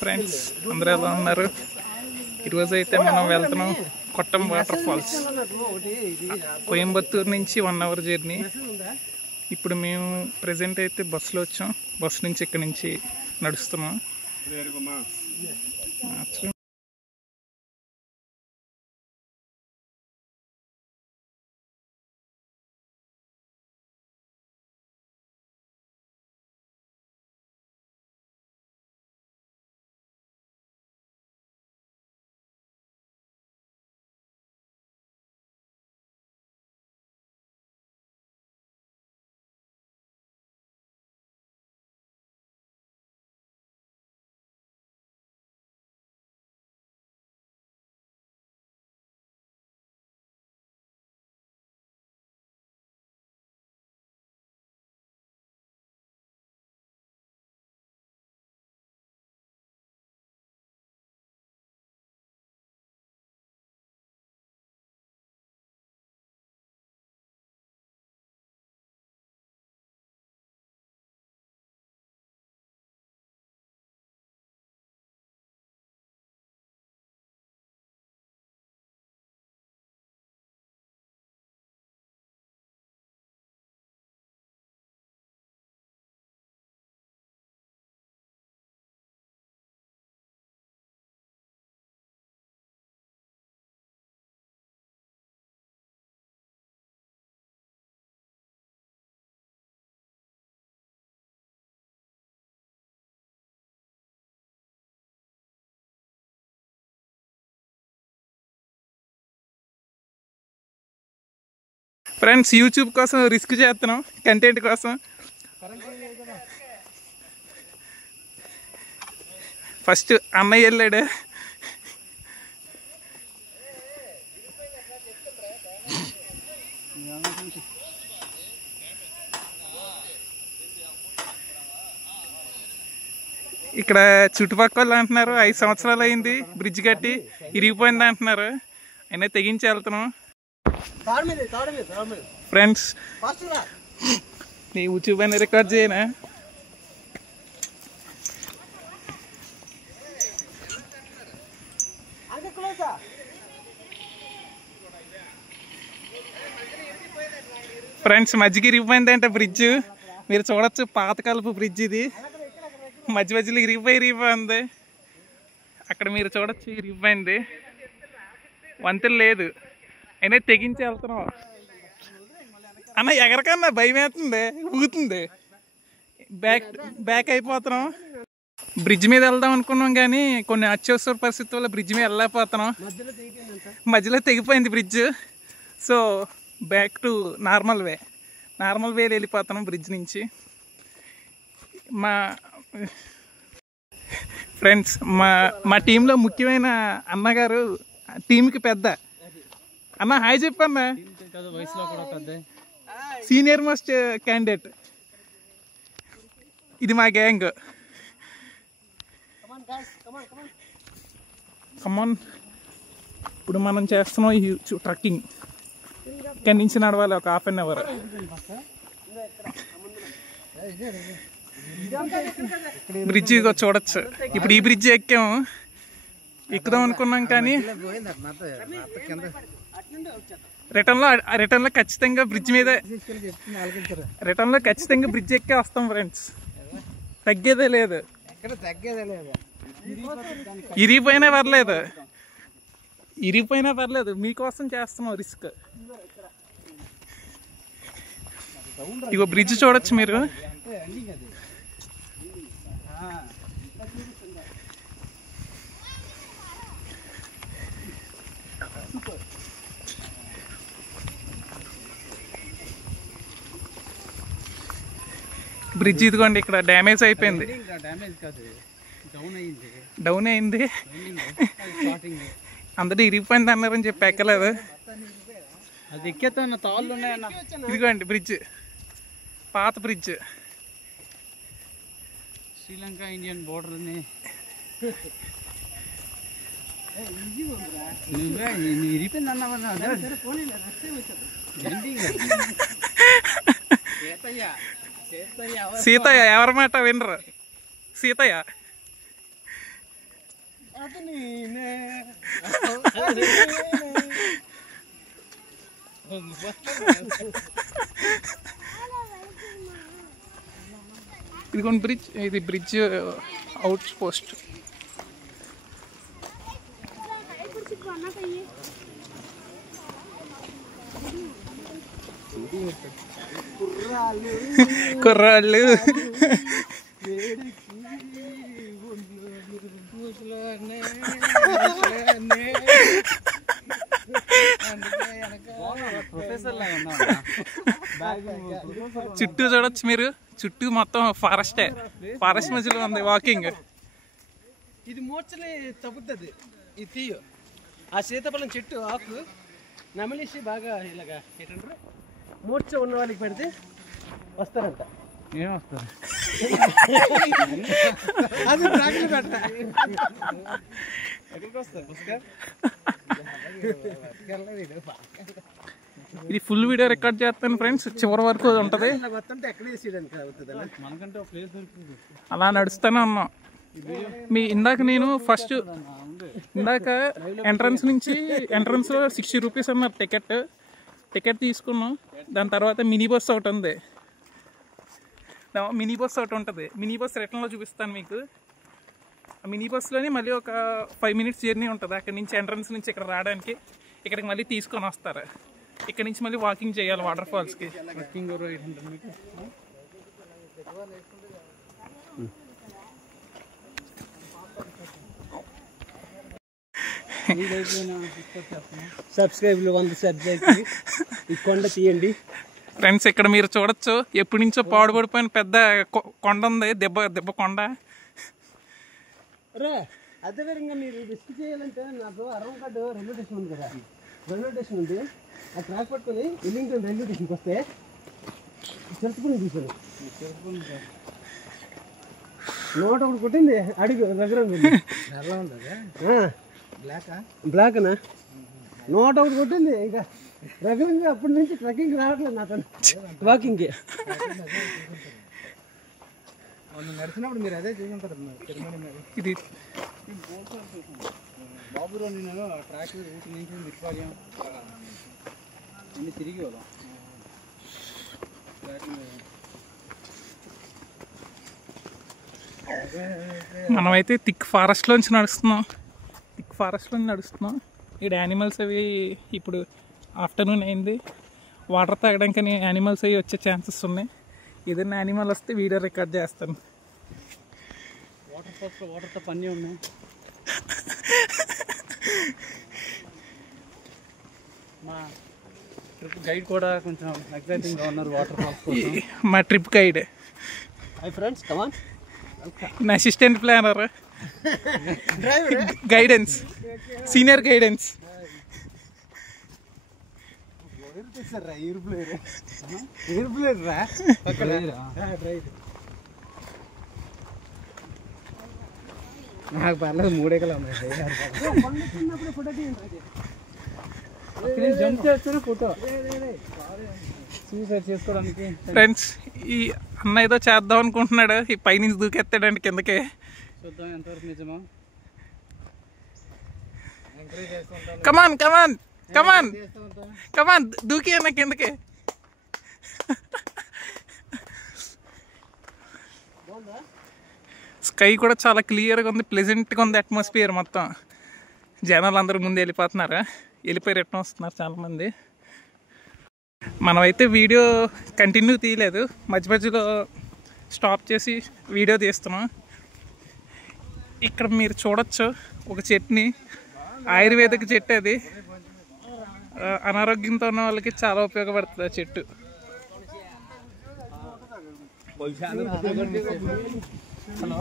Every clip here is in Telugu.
ఫ్రెండ్స్ అందరూ ఎలా ఉన్నారు? ఈరోజు అయితే మనం వెళ్తున్నాం కొట్టం వాటర్ ఫాల్స్. కోయంబత్తూరు నుంచి 1 అవర్ జర్నీ. ఇప్పుడు మేము ప్రెజెంట్ అయితే బస్సులో వచ్చాం. బస్సు నుంచి ఇక్కడ నుంచి నడుస్తున్నాం. ఫ్రెండ్స్ యూట్యూబ్ కోసం రిస్క్ చేస్తున్నాం, కంటెంట్ కోసం. ఫస్ట్ అన్నయ్య వెళ్ళాడు. ఇక్కడ చుట్టుపక్కల అంటున్నారు 5 సంవత్సరాలు అయింది బ్రిడ్జ్ కట్టి, ఇరిగిపోయింది అంటున్నారు. అయినా తెగించి వెళ్తున్నాం. ఫ్రెండ్స్ నీ యూట్యూబ్ అని రికార్డ్ చేయనా? ఫ్రెండ్స్ మధ్యకి ఇరిగిపోయిందంటే బ్రిడ్జ్. మీరు చూడొచ్చు, పాతకాలపు బ్రిడ్జ్ ఇది. మధ్య మధ్యలో ఇరిగిపోయింది. అక్కడ మీరు చూడొచ్చు, ఇరిగిపోయింది. వంతెన లేదు, అయినా తెగించి వెళ్తున్నాం. అన్న ఎగరకన్నా భయం వేస్తుంది, ఊగుతుంది. బ్యాక్ అయిపోతున్నాం. బ్రిడ్జ్ మీద వెళ్దాం అనుకున్నాం కానీ కొన్ని అత్యవసర పరిస్థితుల వల్ల బ్రిడ్జ్ మీద వెళ్ళలేకపోతున్నాం. మధ్యలో తెగిపోయింది bridge. So back to normal వేలో వెళ్ళిపోతున్నాం బ్రిడ్జ్ నుంచి. మా ఫ్రెండ్స్ మా టీంలో ముఖ్యమైన అన్నగారు, టీంకి పెద్ద అన్న. హాయ్ చెప్పన్నా. Senior most candidate. ఇది మా గ్యాంగ్. కమాన్. ఇప్పుడు మనం చేస్తున్నాం ఈ ట్రక్కింగ్. ఇక్కడి నుంచి నడవాలి ఒక 1/2 అవర్. బ్రిడ్జ్ చూడొచ్చు. ఇప్పుడు ఈ బ్రిడ్జ్ ఎక్కుదాం అనుకున్నాం కానీ రిటర్న్లో ఖచ్చితంగా బ్రిడ్జ్ ఎక్కే వస్తాం ఫ్రెండ్స్. తగ్గేదే లేదు. ఇరిగిపోయినా పర్లేదు, మీకోసం చేస్తున్నాం రిస్క్. ఇగో బ్రిడ్జ్ చూడొచ్చు మీరు. బ్రిడ్జ్ ఇదిగోండి, ఇక్కడ డ్యామేజ్ అయిపోయింది. డౌన్ అయింది. అందరూ ఇరిగిపోయింది అన్నారని చెప్పి ఎక్కలేదు. ఇదిగోండి బ్రిడ్జ్, పాత బ్రిడ్జ్. శ్రీలంక ఇండియన్ బోర్డర్ ఇరిపోయింది అన్నా. సీతయ్య ఎవరి మాట వినరు. సీతయ్య ఇది కొన్ని బ్రిడ్జ్, ఇది బ్రిడ్జ్ అవుట్ పోస్ట్. కుర్రాళ్ళు చుట్టూ చూడొచ్చు మీరు, చుట్టూ మొత్తం ఫారెస్టే, ఫారెస్ట్ మధ్యలో ఉంది వాకింగ్. ఇది మూర్చని తగ్గుతుంది, ఇది తీయు. ఆ సీతాఫలం చెట్టు ఆకు నమిలేసి బాగా ఇలాగా ఏంటంటారు మూర్చ ఉన్న వాళ్ళకి పెడితే వస్తారంట. ఏం వస్తారు? అది డాక్టర్ పెట్ట ఎక్కడికి వస్తారు? ఇది ఫుల్ వీడియో రికార్డ్ చేస్తాను ఫ్రెండ్స్, చివరి వరకు ఉంటుంది. వస్తుంటే ఎక్కడ వేసేయడానికి అవుతుంది మనకంటే ఒక ప్లేస్ దొరుకుతుంది. అలా నడుస్తూనే ఉన్నాం. ఇందాక నేను ఫస్ట్ ఎంట్రన్స్లో 60 రూపీస్ అన్నారు టికెట్ తీసుకున్నాం. దాని తర్వాత మినీ బస్ ఒకటి ఉంది, మినీ బస్ ఒకటి ఉంటుంది. మినీ బస్ రిటర్న్లో చూపిస్తాను మీకు. ఆ మినీ బస్లోనే మళ్ళీ ఒక 5 మినిట్స్ జర్నీ ఉంటుంది అక్కడి నుంచి, ఎంట్రన్స్ నుంచి ఇక్కడ రావడానికి. ఇక్కడికి మళ్ళీ తీసుకొని వస్తారు. ఇక్కడ నుంచి మళ్ళీ వాకింగ్ చేయాలి వాటర్ ఫాల్స్కి. Trekking 800 meters. సబ్స్క్రైబ్లు 100 సబ్స్క్రైబ్ ఈ కొండ తీయండి ఫ్రెండ్స్. ఇక్కడ మీరు చూడొచ్చు, ఎప్పటి నుంచో పాడుపడిపోయిన పెద్ద కొండ ఉంది, దెబ్బ కొండ. రే అదేవిధంగా మీరు రిస్క్ చేయాలంటే నాకు అరవకాడు రైల్వే స్టేషన్ ఉంది కదా, రైల్వే స్టేషన్ ఉంది. ఆ ట్రాక్ పట్టుకొని వెల్లింగ్టన్ రైల్వే స్టేషన్కి వస్తే చెరుపుకుని తీసాను. 101 కొట్టింది అడిగి దగ్గర బ్లాక్ అనా 101 కొట్టింది. ఇంకా రెగ్యులర్గా అప్పటి నుంచి ట్రెక్కింగ్ రావట్లేదు నాతో, వాకింగ్కి. నడిచినప్పుడు మీరు అదే చూసుకుంటారు. ఇది బాబులో నేను ట్రాక్ ఊటి నుంచి నిష్పాల్యం అన్ని తిరిగి వదాం. మనమైతే థిక్ ఫారెస్ట్లోంచి నడుస్తున్నాం. ఇక్కడ యానిమల్స్ అవి ఇప్పుడు ఆఫ్టర్నూన్ అయింది, వాటర్ తాగడానికి యానిమల్స్ అవి వచ్చే ఛాన్సెస్ ఉన్నాయి. ఏదైనా యానిమల్ వస్తే వీడియో రికార్డ్ చేస్తాను. వాటర్ ఫాల్స్లో వాటర్తో పని ఉన్నాయి. మా ట్రిప్ గైడ్ కూడా కొంచెం ఎక్సైటింగ్గా ఉన్నారు వాటర్ ఫాల్స్ కోసం. మా trip guide, hi friends, come on. నా assistant planner, guidance, senior guidance. నాకు పర్లేదు, 3 ఎకరాలు ఉన్నాయి. జంప్ చేస్తేనే ఫోటో సూసైడ్ చేసుకోవడానికి. ఫ్రెండ్స్, ఈ అన్న ఏదో చేద్దాం అనుకుంటున్నాడు, ఈ పైనుంచి దూకెత్తాడండి కిందకే. చూద్దాం ఎంతవరకు నిజమా. కమాన్ దూకి అన్న కిందకే. స్కై కూడా చాలా క్లియర్గా ఉంది, ప్లెజెంట్గా ఉంది అట్మాస్ఫియర్ మొత్తం. జనాలు అందరూ ముందు వెళ్ళిపోయి రిటర్న్ వస్తున్నారు చాలామంది. మనమైతే వీడియో కంటిన్యూ తీయలేదు, మధ్యలో స్టాప్ చేసి వీడియో తీస్తున్నాం. ఇక్కడ మీరు చూడొచ్చు ఒక చెట్టుని, ఆయుర్వేదిక చెట్టు. అది అనారోగ్యంతో ఉన్న వాళ్ళకి చాలా ఉపయోగపడుతుంది ఆ చెట్టు. హలో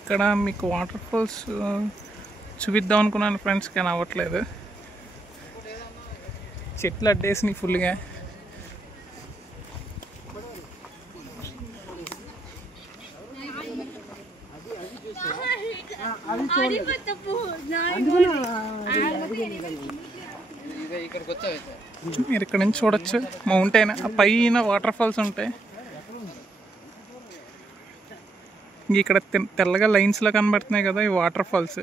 ఇక్కడ మీకు వాటర్ ఫాల్స్ చూపిద్దాం అనుకున్నాను ఫ్రెండ్స్, కానీ అవ్వట్లేదు. చెట్లు అడ్డేసినాయి ఫుల్గా. మీరు ఇక్కడ నుంచి చూడొచ్చు మౌంటైన్, ఆ పైన వాటర్ ఫాల్స్ ఉంటాయి. ఇక్కడ తెల్లగా లైన్స్లో కనబడుతున్నాయి కదా ఈ వాటర్ ఫాల్స్.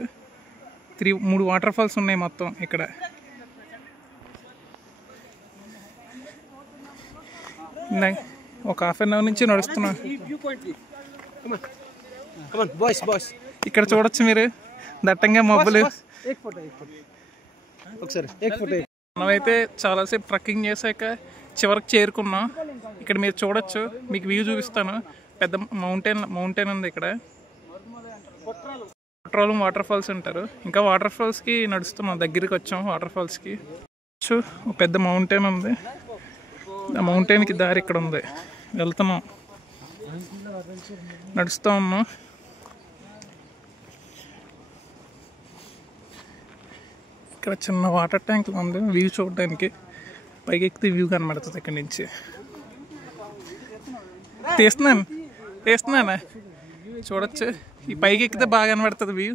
3 వాటర్ ఫాల్స్ ఉన్నాయి మొత్తం ఇక్కడ. ఒక హాఫ్ అన్ అవర్ నుంచి నడుస్తున్నాం. ఇక్కడ చూడొచ్చు మీరు దట్టంగా మబ్బులు. మనమైతే చాలాసేపు ట్రెక్కింగ్ చేశాక చివరికి చేరుకున్నాం. ఇక్కడ మీరు చూడొచ్చు, మీకు వ్యూ చూపిస్తాను. పెద్ద మౌంటైన్ ఉంది ఇక్కడ. కుట్రాలం వాటర్ ఫాల్స్ అంటారు. ఇంకా వాటర్ ఫాల్స్కి నడుస్తున్నాం, దగ్గరికి వచ్చాం వాటర్ ఫాల్స్కి. పెద్ద మౌంటైన్ ఉంది, ఆ మౌంటైన్కి దారి ఇక్కడ ఉంది, వెళ్తున్నాం, నడుస్తూ ఉన్నాం. ఇక్కడ చిన్న వాటర్ ట్యాంక్ ఉంది వ్యూ చూడడానికి. పైకి ఎక్కితే వ్యూ కనబడుతుంది ఇక్కడ నుంచి. తీస్తున్నానా చూడొచ్చు, ఈ పైకి ఎక్కితే బాగా కనబడుతుంది వ్యూ.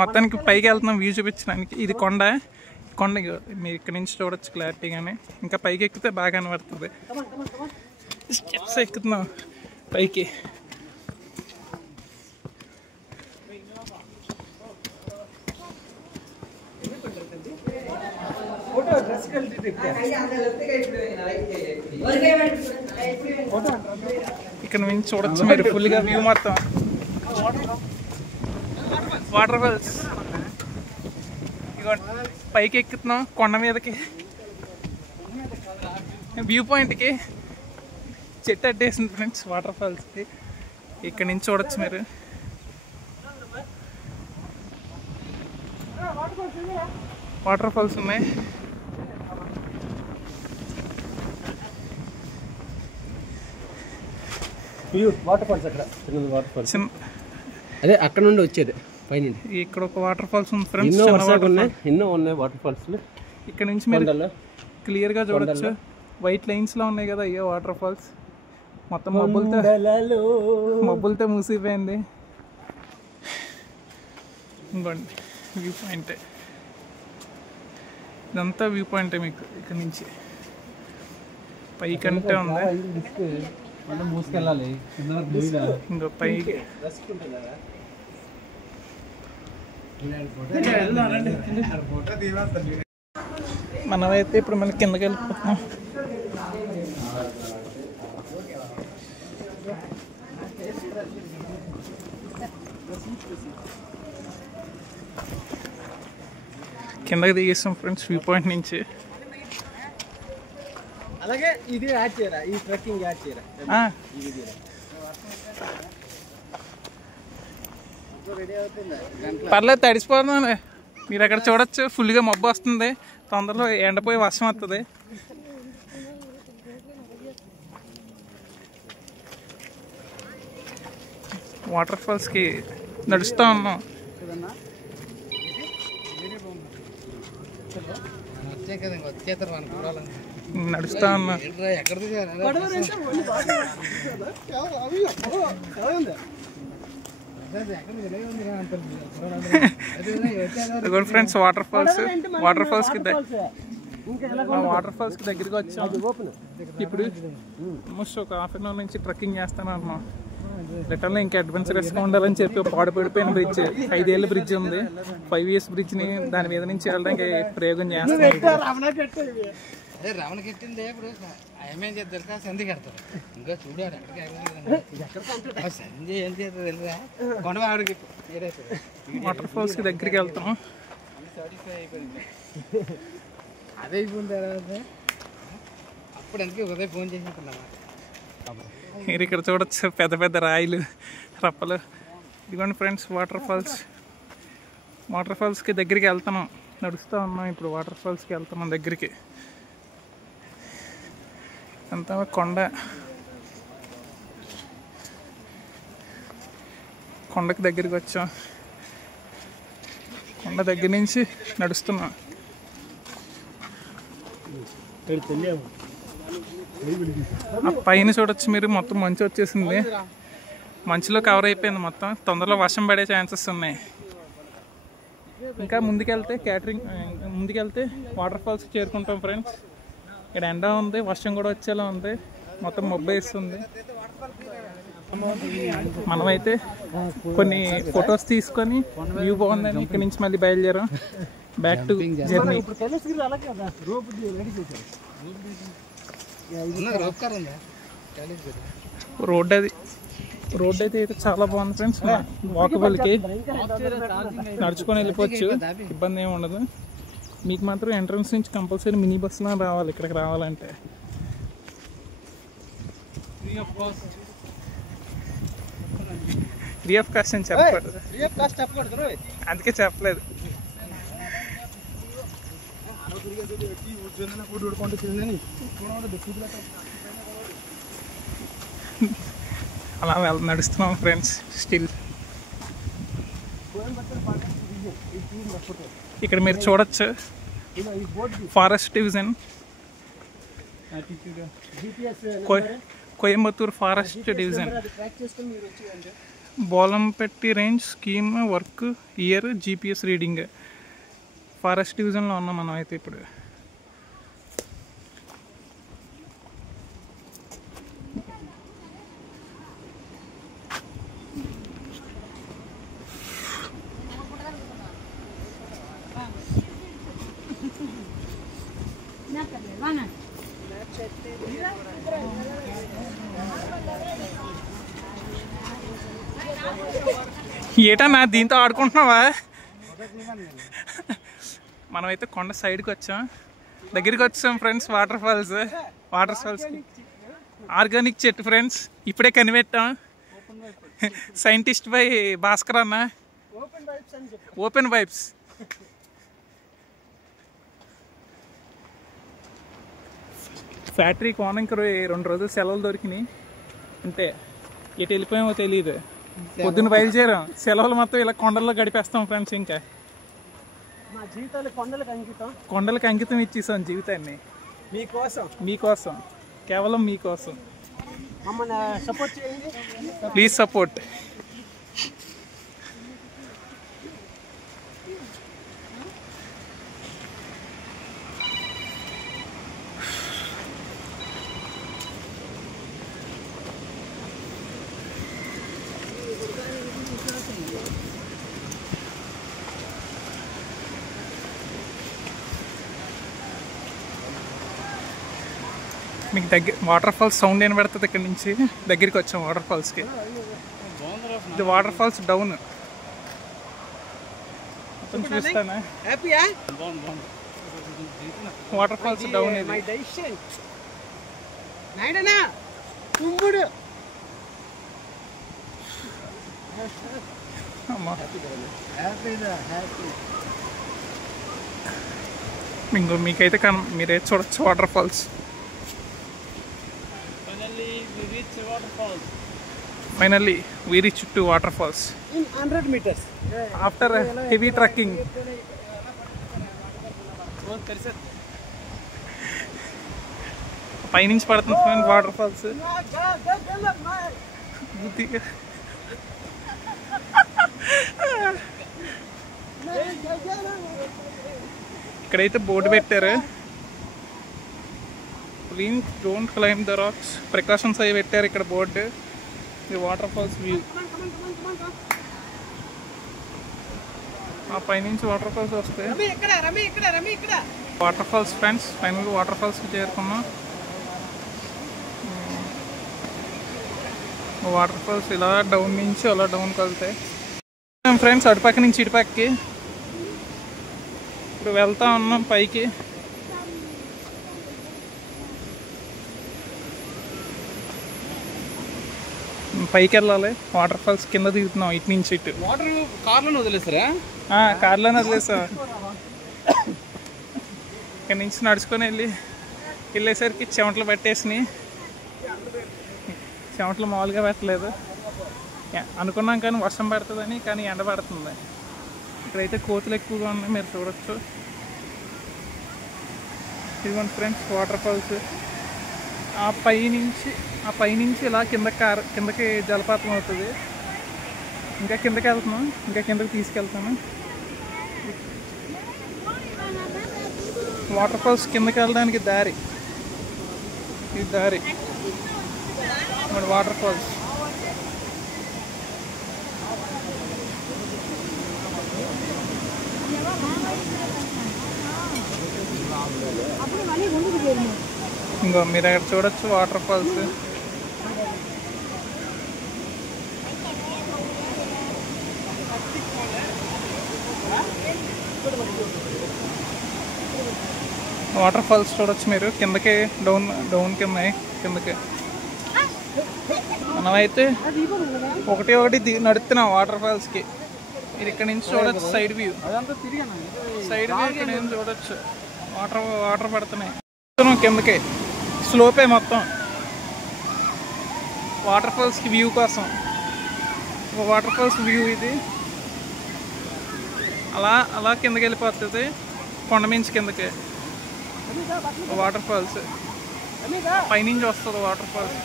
మొత్తానికి పైకి వెళ్తున్నాం వ్యూ చూపించడానికి. ఇది కొండ మీరు ఇక్కడ నుంచి చూడొచ్చు క్లారిటీగానే. ఇంకా పైకి ఎక్కితే బాగా కనబడుతుంది. స్టెప్స్ ఎక్కుతున్నాం పైకి. ఇక్కడ నుంచి చూడొచ్చు మీరు ఫుల్గా వ్యూ మొత్తం. వాటర్ ఫాల్స్ పైకి ఎక్కుతున్నాం కొండ మీదకి. వ్యూ పాయింట్కి చెట్టు అడ్డేసింది ఫ్రెండ్స్ వాటర్ ఫాల్స్కి. ఇక్కడ నుంచి చూడొచ్చు మీరు. వాటర్ ఫాల్స్ ఉన్నాయి. వాటర్ ఫాల్స్ అక్కడ చిన్నది వాటర్ ఫాల్స్ అదే అక్కడ నుండి వచ్చేది పైన. ఇక్కడ ఒక వాటర్ ఫాల్స్ ఉంది ఫ్రెండ్స్, ఎన్నో ఉన్నాయి వాటర్ ఫాల్స్. ఇక్కడ నుంచి మీరు క్లియర్గా చూడొచ్చు. వైట్ లైన్స్లో ఉన్నాయి కదా అయ్యో వాటర్ ఫాల్స్. మొత్తం మబ్బులతో మూసిపోయింది. ఇంకోండి వ్యూ పాయింట్, ఇదంతా వ్యూ పాయింటే మీకు ఇక్కడ నుంచి. పైకంటే ఉంది మూసుకెళ్ళాలి ఇంకో పైకి. మనమైతే ఇప్పుడు మనకి కిందకి వెళ్ళిపోతున్నాం. కిందకి దిగేస్తాం ఫ్రెండ్స్ వ్యూ పాయింట్ నుంచి. అలాగే ఇది యాడ్ చేయరా, ఈ ట్రెక్కింగ్ యాడ్ చేయరా. పర్లేదు తడిసిపోతున్నాను. మీరు అక్కడ చూడొచ్చు ఫుల్గా మబ్బు వస్తుంది, తొందరలో ఎండపోయి వర్షం వస్తుంది. వాటర్ ఫాల్స్కి నడుస్తూ ఉన్నాం. నడుస్తా ఉన్నా. ఫ్రెండ్స్ వాటర్ ఫాల్స్కి దగ్గరికి వచ్చాం. ఇప్పుడు ఆల్మోస్ట్ ఒక హాఫ్ అన్ అవర్ నుంచి ట్రెక్కింగ్ చేస్తాను అన్నాం. రిటర్న్లో ఇంకా అడ్వెంచరస్గా ఉండాలని చెప్పి పాడుపడిపోయిన బ్రిడ్జ్, 5 ఏళ్ళ బ్రిడ్జ్ ఉంది. 5 years బ్రిడ్జ్ని దాని మీద నుంచి వెళ్ళడానికి ప్రయోగం చేస్తాను. రమణ కెట్టింది ఇప్పుడు ఏమేం చేస్తారు సంధి కడతారు. ఇంకా చూడాడు సంధి ఏం చేస్తారు తెలుసా, కొండవాడికి వాటర్ ఫాల్స్కి దగ్గరికి వెళ్తాం. అదే అయిపోయిన తర్వాత అప్పుడు అందుకే ఉదయం ఫోన్ చేసినట్టున్నా. మీరు ఇక్కడ చూడొచ్చు పెద్ద పెద్ద రాయిలు, రప్పలు. ఇదిగోండి ఫ్రెండ్స్ వాటర్ ఫాల్స్కి దగ్గరికి వెళ్తున్నాం. నడుస్తూ ఉన్నాం ఇప్పుడు. వాటర్ ఫాల్స్కి వెళ్తున్నాం దగ్గరికి. అంతా కొండకి దగ్గరికి వచ్చాం. కొండ దగ్గర నుంచి నడుస్తున్నాం. ఆ పైన చూడొచ్చు మీరు, మొత్తం మంచు వచ్చేసింది. మంచులో కవర్ అయిపోయింది మొత్తం. తొందరలో వర్షం పడే ఛాన్సెస్ ఉన్నాయి. ఇంకా ముందుకెళ్తే ముందుకెళ్తే వాటర్ ఫాల్స్ చేరుకుంటాం ఫ్రెండ్స్. ఇక్కడ ఎండ ఉంది, వర్షం కూడా వచ్చేలా ఉంది, మొత్తం మబ్బు వేస్తుంది. మనమైతే కొన్ని ఫొటోస్ తీసుకొని వ్యూ బాగుందని ఇక్కడ నుంచి మళ్ళీ బయలుదేరాం బ్యాక్ టు జర్నీ. రోడ్ అయితే చాలా బాగుంది ఫ్రెండ్స్. వాకబుల్కి నడుచుకొని వెళ్ళిపోవచ్చు, ఇబ్బంది ఏమి ఉండదు. మీకు మాత్రం ఎంట్రన్స్ నుంచి కంపల్సరీ మినీ బస్సులో రావాలి ఇక్కడికి రావాలంటే. ఫ్రీ ఆఫ్ కాస్ట్ అని చెప్పకూడదు, అందుకే చెప్పలేదు. అలా నడుస్తున్నాం ఫ్రెండ్స్. స్టిల్ ఇక్కడ మీరు చూడొచ్చు forest division, Coimbatore forest division, Bolampatti range, scheme, work, year, GPS reading. Forest డివిజన్లో ఉన్నాం మనం అయితే ఇప్పుడు. ఏటన్నా దీంతో ఆడుకుంటున్నావా? మనమైతే కొండ సైడ్కి వచ్చాం, దగ్గరికి వచ్చాం ఫ్రెండ్స్. వాటర్ ఫాల్స్ ఆర్గానిక్ చెట్టు ఫ్రెండ్స్, ఇప్పుడే కనిపెట్టాం. సైంటిస్ట్ బై భాస్కర్ అన్న. Open vibes. ఫ్యాక్టరీ కోనంకి 2 రోజులు సెలవులు దొరికినాయి అంటే ఎటు వెళ్ళిపోయామో తెలియదు. పొద్దున్న బయలుదేరాం, సెలవులు మొత్తం ఇలా కొండల్లో గడిపేస్తాం ఫ్రెండ్స్. ఇంకా కొండలకు అంకితం ఇచ్చేసాం జీవితాన్ని మీకోసం, కేవలం మీకోసం. Please support. మీకు వాటర్ ఫాల్స్ సౌండ్ ఏం పెడుతుంది. ఇక్కడ నుంచి దగ్గరికి వచ్చాం వాటర్ ఫాల్స్కి. ఇది వాటర్ ఫాల్స్ డౌన్ మొత్తం చూస్తానా. వాటర్ ఫాల్స్ డౌన్ ఇది. మీకైతే మీరే చూడొచ్చు waterfalls. Finally, we reached to waterfalls. In 100 meters. After heavy trekking. పైనుంచి పడుతుంది వాటర్ ఫాల్స్. ఇక్కడైతే బోర్డు పెట్టారు, please don't claim the rocks. Precautions అవి పెట్టారు ఇక్కడ బోర్డు. ఇది వాటర్ ఫాల్స్ వ్యూ. ఆ పైనుంచి వాటర్ ఫాల్స్ వస్తాయి. వాటర్ ఫాల్స్ ఫ్రెండ్స్, ఫైనల్గా వాటర్ ఫాల్స్కి చేరుకున్నాం. వాటర్ ఫాల్స్ ఇలా డౌన్ నుంచి అలా డౌన్కి వెళ్తాయి ఫ్రెండ్స్. అటుపక్క నుంచి ఇటుపక్కకి ఇప్పుడు వెళ్తా ఉన్నాం పైకి. పైకి వెళ్ళాలి. వాటర్ ఫాల్స్ కింద దిగుతున్నాం ఇటు నుంచి ఇటు. వాటర్ కార్లోనే వదిలేస్తారా? కార్లోనే వదిలేసా. ఇక్కడ నుంచి నడుచుకొని వెళ్ళేసరికి చెమటలు పట్టేసినాయి. చెమటలు మామూలుగా పెట్టలేదు అనుకున్నాం, కానీ వర్షం పడుతుందని, కానీ ఎండ పడుతుంది. ఇక్కడైతే కోతులు ఎక్కువగా ఉన్నాయి, మీరు చూడొచ్చు. ఇదిగోండి ఫ్రెండ్స్ వాటర్ ఫాల్స్. ఆ పైనుంచి ఇలా కిందకి జలపాతం అవుతుంది. ఇంకా కిందకి వెళ్తున్నాం, ఇంకా కిందకి తీసుకెళ్తాము. వాటర్ ఫాల్స్ కిందకి వెళ్ళడానికి దారి, ఈ దారి మన వాటర్ ఫాల్స్. ఇంకో మీరు అక్కడ చూడొచ్చు వాటర్ ఫాల్స్. వాటర్ ఫాల్స్ చూడొచ్చు మీరు కిందకి, డౌన్ కింద కిందకి. మనమైతే ఒకటి నడుస్తున్నాం వాటర్ ఫాల్స్కి. ఇది ఇక్కడ నుంచి చూడొచ్చు సైడ్ వ్యూ. సైడ్ వ్యూ ఇక్కడ నుంచి చూడొచ్చు. వాటర్ పడుతున్నాయి కిందకి. స్లోపే మొత్తం వాటర్ ఫాల్స్కి వ్యూ కోసం. వాటర్ ఫాల్స్ వ్యూ ఇది. అలా కిందకి వెళ్ళిపోతుంది కొండ మించి కిందకి. వాటర్ ఫాల్స్ పైనుంచి వస్తుంది waterfalls.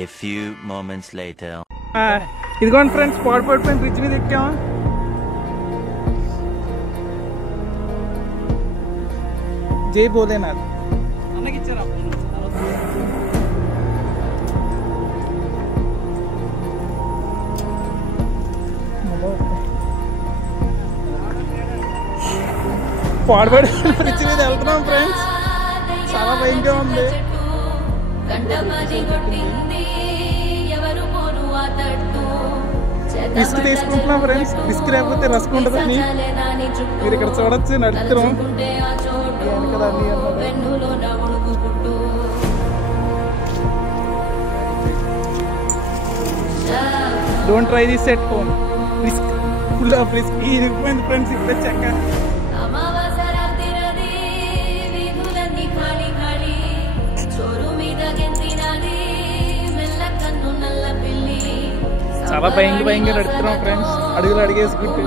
A few moments later. ఇదిగోండి ఫ్రెండ్స్, పాడిపోయిన బ్రిడ్జ్ మీద ఎక్కాం. జై భోలేనాథ్. పాడిపోయి బ్రిడ్జ్ మీద వెళ్తున్నాం ఫ్రెండ్స్. చాలా భయంగా ఉంది. రిస్క్ తీసుకుంటున్నాం ఫ్రెండ్స్. రిస్క్ లేకపోతే రస్క్ ఉండదని మీరు ఇక్కడ చూడొచ్చు. నడుస్తున్నాం కదా. Don't try this at home. Risk, full of risk. ఇరిగిపోయింది ఫ్రెండ్స్ ఇప్పుడే చెక్క. చాలా భయంగా నడుస్తున్నాం ఫ్రెండ్స్, అడుగులు అడిగేసుకుంటూ.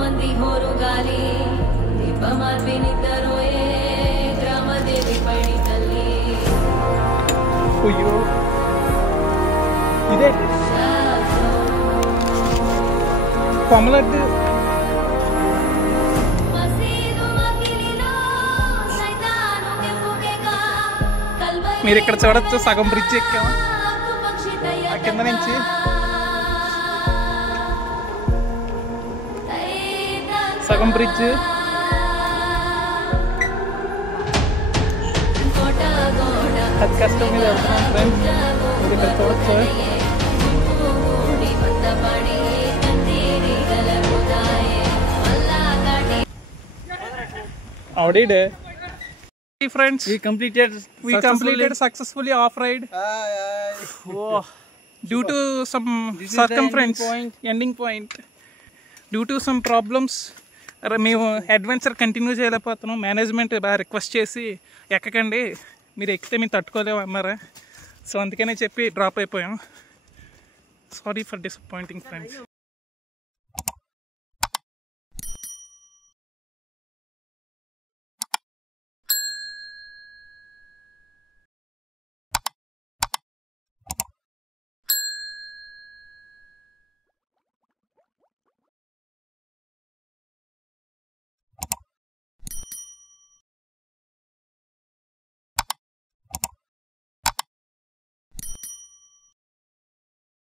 అయ్యో ఇదే కొమలడ్డు. మీరు ఇక్కడ చూడొచ్చు సగం బ్రిడ్జ్ ఎక్కాము కింద నుంచి. సగం బ్రిడ్జ్ అది కష్టం మీద వెళ్తున్నాం ఫ్రెండ్స్. మీరు ఇక్కడ చూడొచ్చు. అవుడే friends, we completed successfully off ride. Due to some circumference ending point, due to some problems మేము అడ్వెంచర్ కంటిన్యూ చేయలేకపోతున్నాం. మేనేజ్మెంట్ బాగా రిక్వెస్ట్ చేసి ఎక్కకండి, మీరు ఎక్కితే మేము తట్టుకోలేము అన్నారా. సో అందుకనే చెప్పి డ్రాప్ అయిపోయాం. Sorry for disappointing friends.